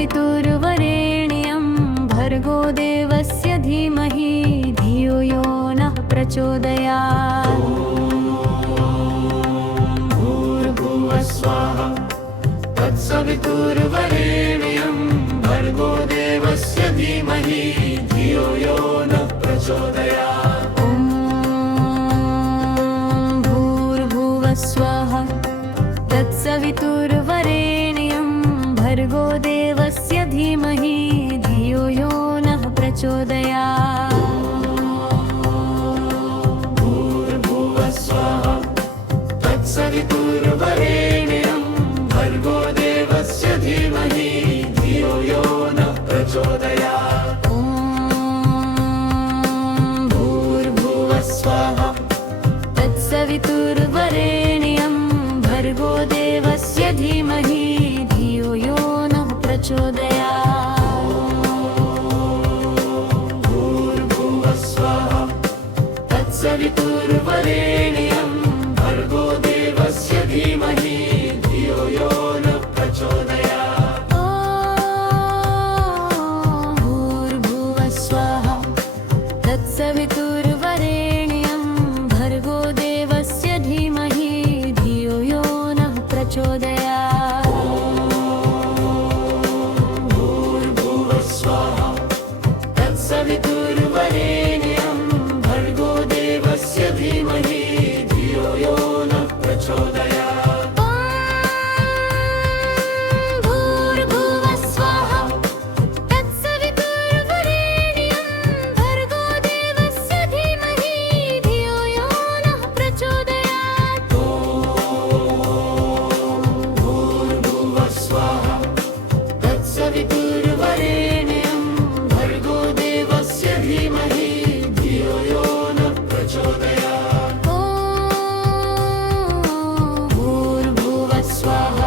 तत्सवितुर्वरेण्यं भर्गो देवस्य धीमहि धियो यो नः प्रचोदयात्। भूर्भुवः स्वः तत्सवितुर्वरेण्यं भर्गो देवस्य धीमहि धियो यो नः प्रचोदयात्। ॐ भूर्भुवः स्वः तत्सवितुर्वरेण्यं भर्गो देवस्य धीमहि धियो यो नः प्रचोदयात्। भूर्भुवः स्वः तत्सवितुर्वरेण्यं भर्गो देवस्य धीमहि धियो यो नः प्रचोदयात्। ॐ भूर्भुवः स्वः तत्सवितुर्वरेण्यं भर्गो देवस्य धीमहि धियो यो नः प्रचोदयात्। भूर्भुवः स्वः तत्सवितुर्वरेण्यं भर्गो देवस्य धीमहि धियो यो नः प्रचोदयात्। भूर्भुवः स्वः तत्सवितुर्वरेण्यं भर्गो देवस्य धीमहि धियो यो नः प्रचोदयात्। भूर्भुवः स्वः तत्सवितुर्वरेण्यं भर्गो देवस्य धीमहि धियो यो नः प्रचोदयात्। भूर्भुवः स्वः तत्सवितुर्वरेण्यं भर्गो देवस्य धीमहि धियो यो नः प्रचोदयात्। भूर्भुवः स्वः तत्सवितुर्वरेण्यं भर्गो देवस्य धीमहि धियो यो नः प्रचोदयात्। भूर्भुवः स्वः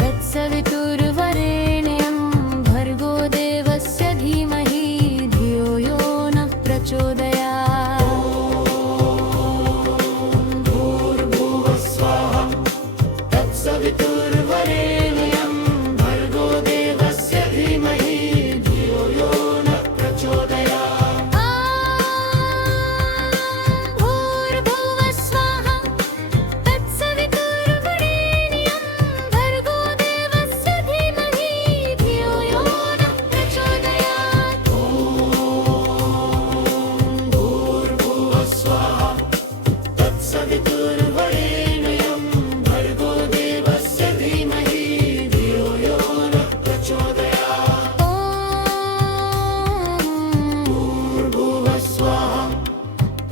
तत्सवितुर्वरेण्यं भर्गो देवस्य धीमहि धियो यो नः प्रचोदयात्। भूर्भुवः स्वः तत्सवितुर्वरेण्यं भर्गो देवस्य धीमहि धियो यो नः प्रचोदयात्। भूर्भुवः स्वः तत्सवितुर्वरेण्यं भर्गो देवस्य धीमहि धियो यो नः प्रचोदयात्। भूर्भुवः स्वः तत्सवितुर्वरेण्यं भर्गो देवस्य धीमहि धियो यो नः प्रचोदयात्। भूर्भुवः स्वः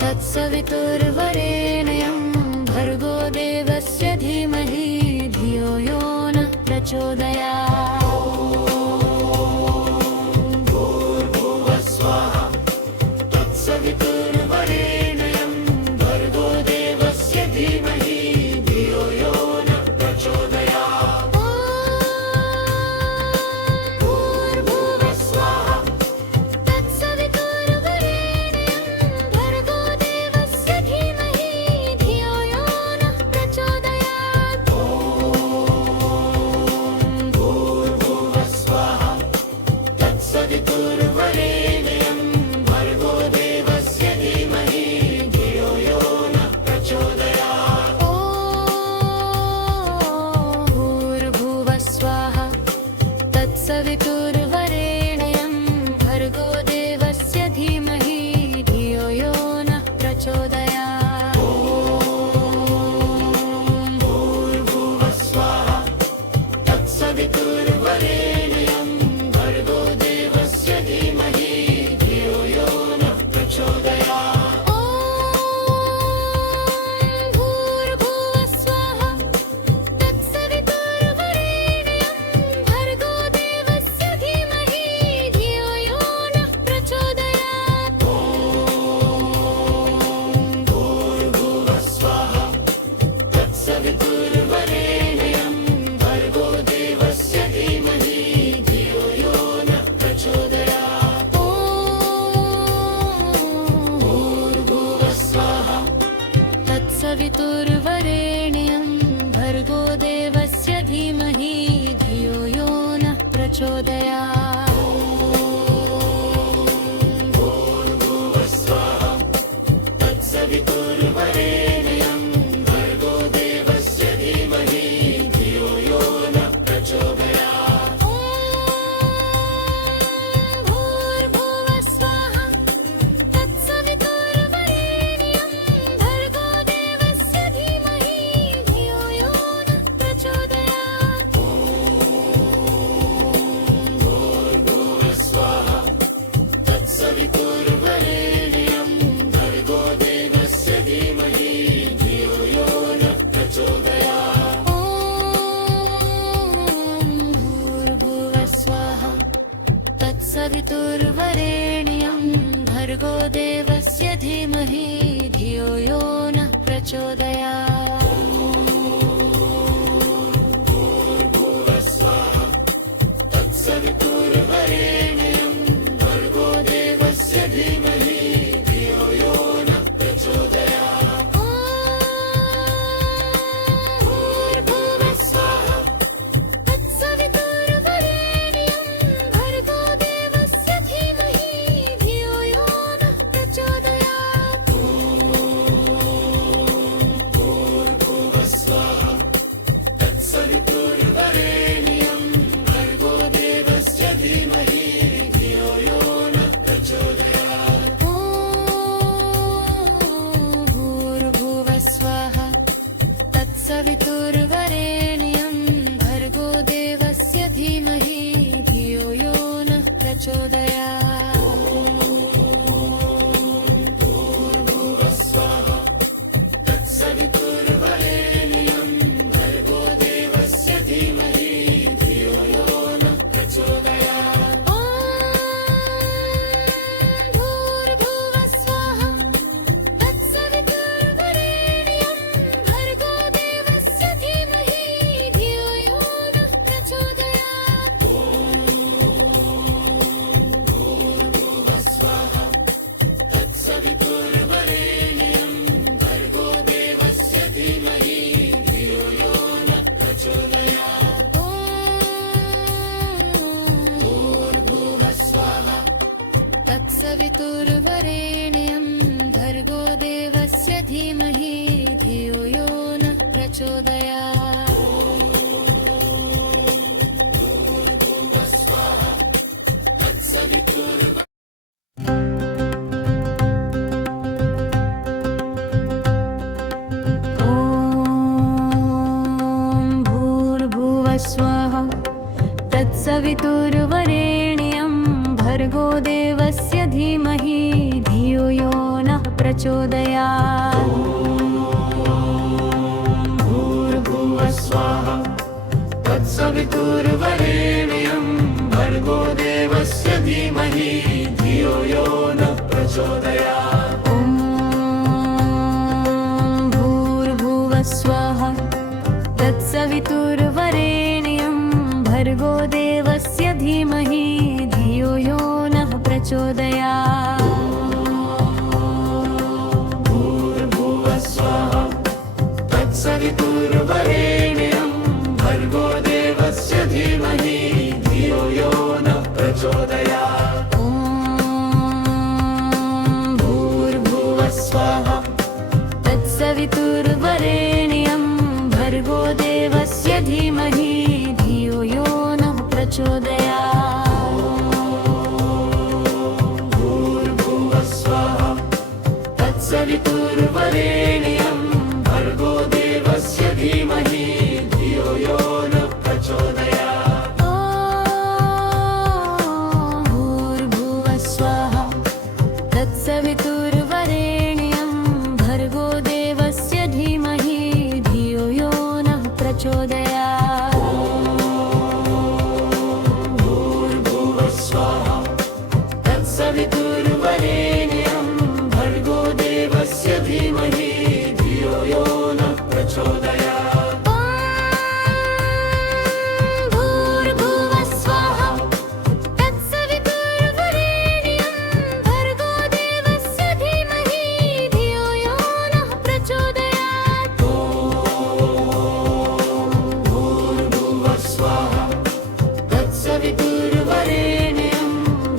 तत्सवितुर्वरेण्यं भर्गो देवस्य धीमहि धियो यो नः प्रचोदयात्। भूर्भुवः स्वः तत्सवितुर्वरेण्यं भर्गो देवस्य धीमहि धियो यो नः प्रचोदयात्। भूर्भुवः स्वः तत्सवितुर्वरेण्यं भर्गो देवस्य धीमहि धियो यो नः प्रचोदयात्। भर्गो देवस्य धीमहि धियो यो नः प्रचोदयात्। तत्सवितुर्वरेण्यं भर्गो देवस्य धीमहि धियो यो नः प्रचोदयात्। भूर्भुवः स्वः तत्सवितुर्वरेण्यं भर्गो देवस्य धीमहि धियो यो नः प्रचोदयात्। भूर्भुवः स्वः तत्सवितुर्वरेण्यं भर्गो देवस्य धीमहि धियो यो नः प्रचोदयात्। भूर्भुवः स्वः तत्सवितुर्वरेण्यं भर्गो देवस्य धीमहि धियो यो नः प्रचोदयात्। भूर्भुवः स्वः तत्सवितुर्वरेण्यं भर्गो देवस्य धीमहि धियो यो नः प्रचोदयात्। भूर्भुवः स्वः तत्सवितुर्वरेण्यं भर्गो देवस्य धीमहि धियो यो नः प्रचोदयात्। भूर्भुवः स्वः तत्सवितुर्वरेण्यं भर्गो देवस्य धीमहि धियो यो नः प्रचोदयात्। भूर्भुवः स्वः तत्सवितुर्वरेण्यं भर्गो देवस्य धीमहि धियो यो नः प्रचोदयात्। भूर्भुवः स्वः तत्सवितुर्वरेण्यं ॐ भूर्भुवः स्वः तत्सवितुर्वरेण्यं भर्गो देवस्य धीमहि धियो यो नः प्रचोदयात्। भूर्भुवः स्वः तत्सवितुर्वरेण्यं भर्गो देवस्य धीमहि धियो यो नः प्रचोदयात्। ॐ भूर्भुवः स्वः तत्सवितुर्वरेण्यं भर्गो देवस्य धीमहि धियो यो नः प्रचोदयात्। भूर्भुवः स्वः तत्सवितुर्वरेण्यं भर्गो देवस्य धीमहि धियो यो नः प्रचोदयात्। ॐ भूर्भुवः स्वः तत्सवितुर्वरेण्यं भर्गो देवस्य धीमहि धियो यो नः प्रचोदयात्। भूर्भुवः स्वः तत्सवितुर्वरेण्यं भर्गो देवस्य धीमहि धियो यो नः प्रचोदयात्। भूर्भुवः स्वः तत्सवितुर्वरेण्यं भर्गो देवस्य धीमहि धियो यो नः प्रचोदयात्। भूर्भुवः स्वः तत्सवितुर्वरेण्यं भर्गो देवस्य धीमहि धियो यो नः प्रचोदयात्। भूर्भुवः स्वः तत्सवितुर्वरेण्यं भर्गो देवस्य धीमहि धियो यो नः प्रचोदयात्। भूर्भुवः स्वः तत्सवितुर्वरेण्यं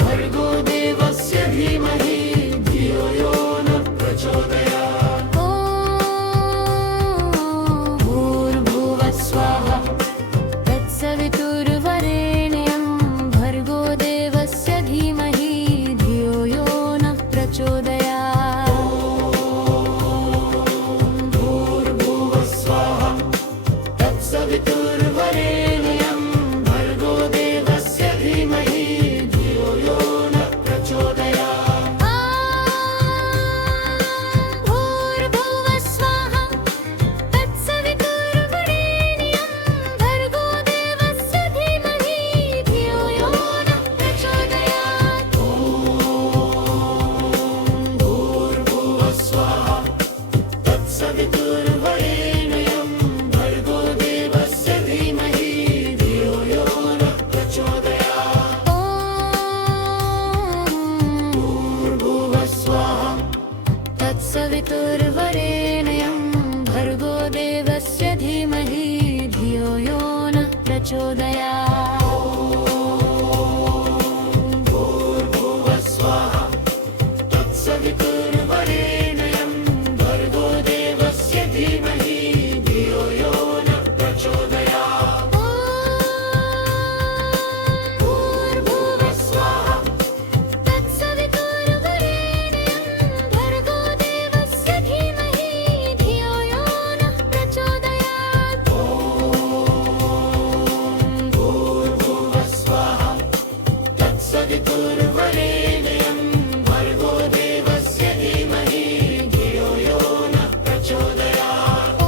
भर्गो देवस्य धीमहि धियो यो नः प्रचोदयात्। तत्सवितुर्वरेण्यं भर्गो देवस्य धीमहि धियो यो नः प्रचोदयात्। भूर्भुवः स्वाहा तत्सवितुर्वरेण्यं भर्गो देवस्य धीमहि धियो यो नः प्रचोदयात्। भूर्भुवः स्वाहा तत्सवितुर्वरेण्यं भर्गो देवस्य धीमहि धियो यो नः प्रचोदयात्। भूर्भुवः स्वाहा तत्सवितुर्वरेण्यं भर्गो देवस्य धीमहि धियो यो नः प्रचोदयात्।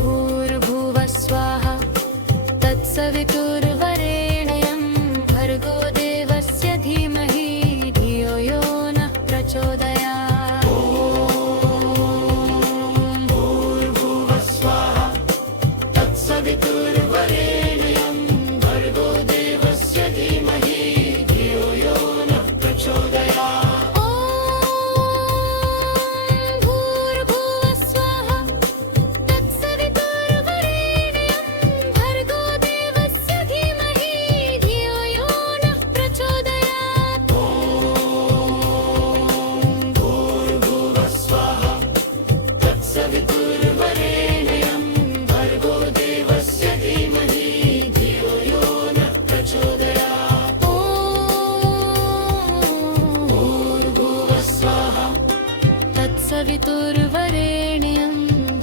भूर्भुवः स्वाहा तत्सवितुर्वरेण्यं भर्गो देवस्य धीमहि धियो यो नः प्रचोदयात्। भूर्भुवः स्वाहा तत्सवितुर्वरेण्यं भर्गो देवस्य धीमहि धियो यो नः प्रचोदयात्। भूर्भुवः स्वाहा तत्सवितुर्वरेण्यं भर्गो देवस्य धीमहि धियो यो नः प्रचोदयात्। भूर्भुवः स्वाहा तत्सवितुर्वरेण्यं भर्गो देवस्य धीमहि धियो यो नः प्रचोदयात्। भूर्भुवः स्वाहा तत्सवितुर्वरेण्यं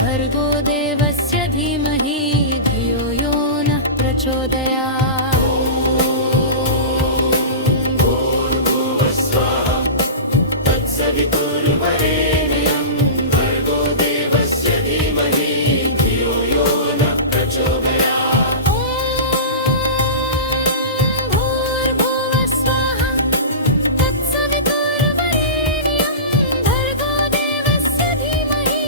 भर्गो देवस्य धीमहि धियो यो नः प्रचोदयात्। भूर्भुवः स्वाहा तत्सवितुर्वरेण्यं भर्गो देवस्य धीमहि धियो यो नः प्रचोदयात्। भूर्भुवः स्वाहा तत्सवितुर्वरेण्यं भर्गो देवस्य धीमहि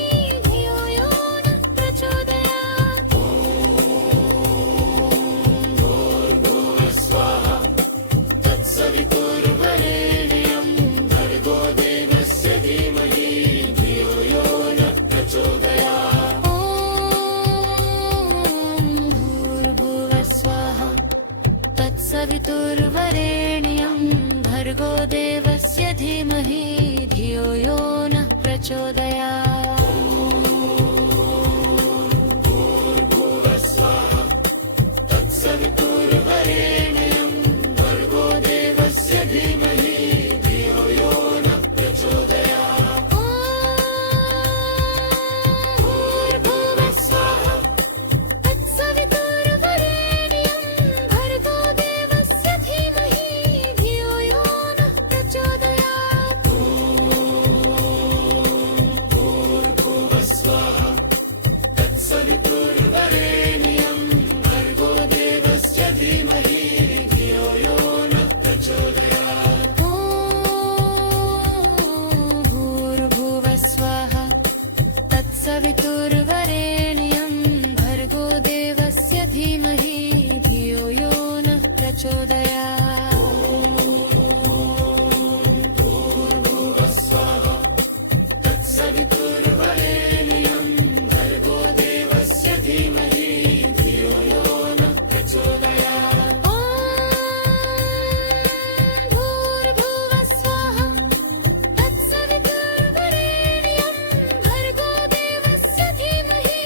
धियो यो नः प्रचोदयात्। भूर्भुवः स्वाहा तत्सवितुर्वरेण्यं भर्गो देवस्य धीमहि धियो यो नः प्रचोदयात्। भूर्भुवः स्वाहा तत्सवितुर्वरेण्यं भर्गो देवस्य धीमहि धियो यो नः प्रचोदयात्। भूर्भुवः स्वाहा तत्सवितुर्वरेण्यं भर्गो देवस्य धीमहि धियो यो नः प्रचोदयात्। भूर्भुवः स्वाहा तत्सवितुर्वरेण्यं भर्गो देवस्य धीमहि धियो यो नः प्रचोदयात्। भूर्भुवः स्वाहा तत्सवितुर्वरेण्यं भर्गो देवस्य धीमहि धियो यो नः प्रचोदयात्। भूर्भुवः स्वाहा तत्सवितुर्वरेण्यं भर्गो देवस्य धीमहि धियो यो नः प्रचोदयात्। भूर्भुवः स्वाहा तत्सवितुर्वरेण्यं भर्गो देवस्य धीमहि धियो यो नः प्रचोदयात्। भूर्भुवः स्वाहा तत्सवितुर्वरेण्यं भर्गो देवस्य धीमहि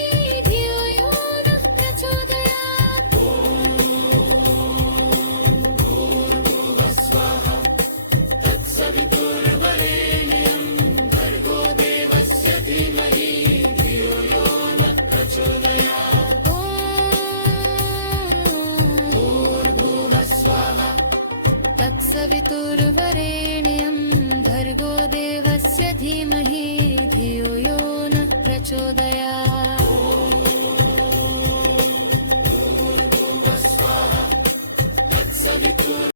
धियो यो नः प्रचोदयात्। भूर्भुवः स्वाहा तत्सवितुर्वरेण्यं भर्गो देवस्य धीमहि धियो यो नः प्रचोदयात्। भूर्भुवः स्वाहा तत्सवितुर्वरेण्यं भर्गो देवस्य धीमहि धियो यो नः प्रचोदयात्। भूर्भुवः स्वाहा तत्सवितुर्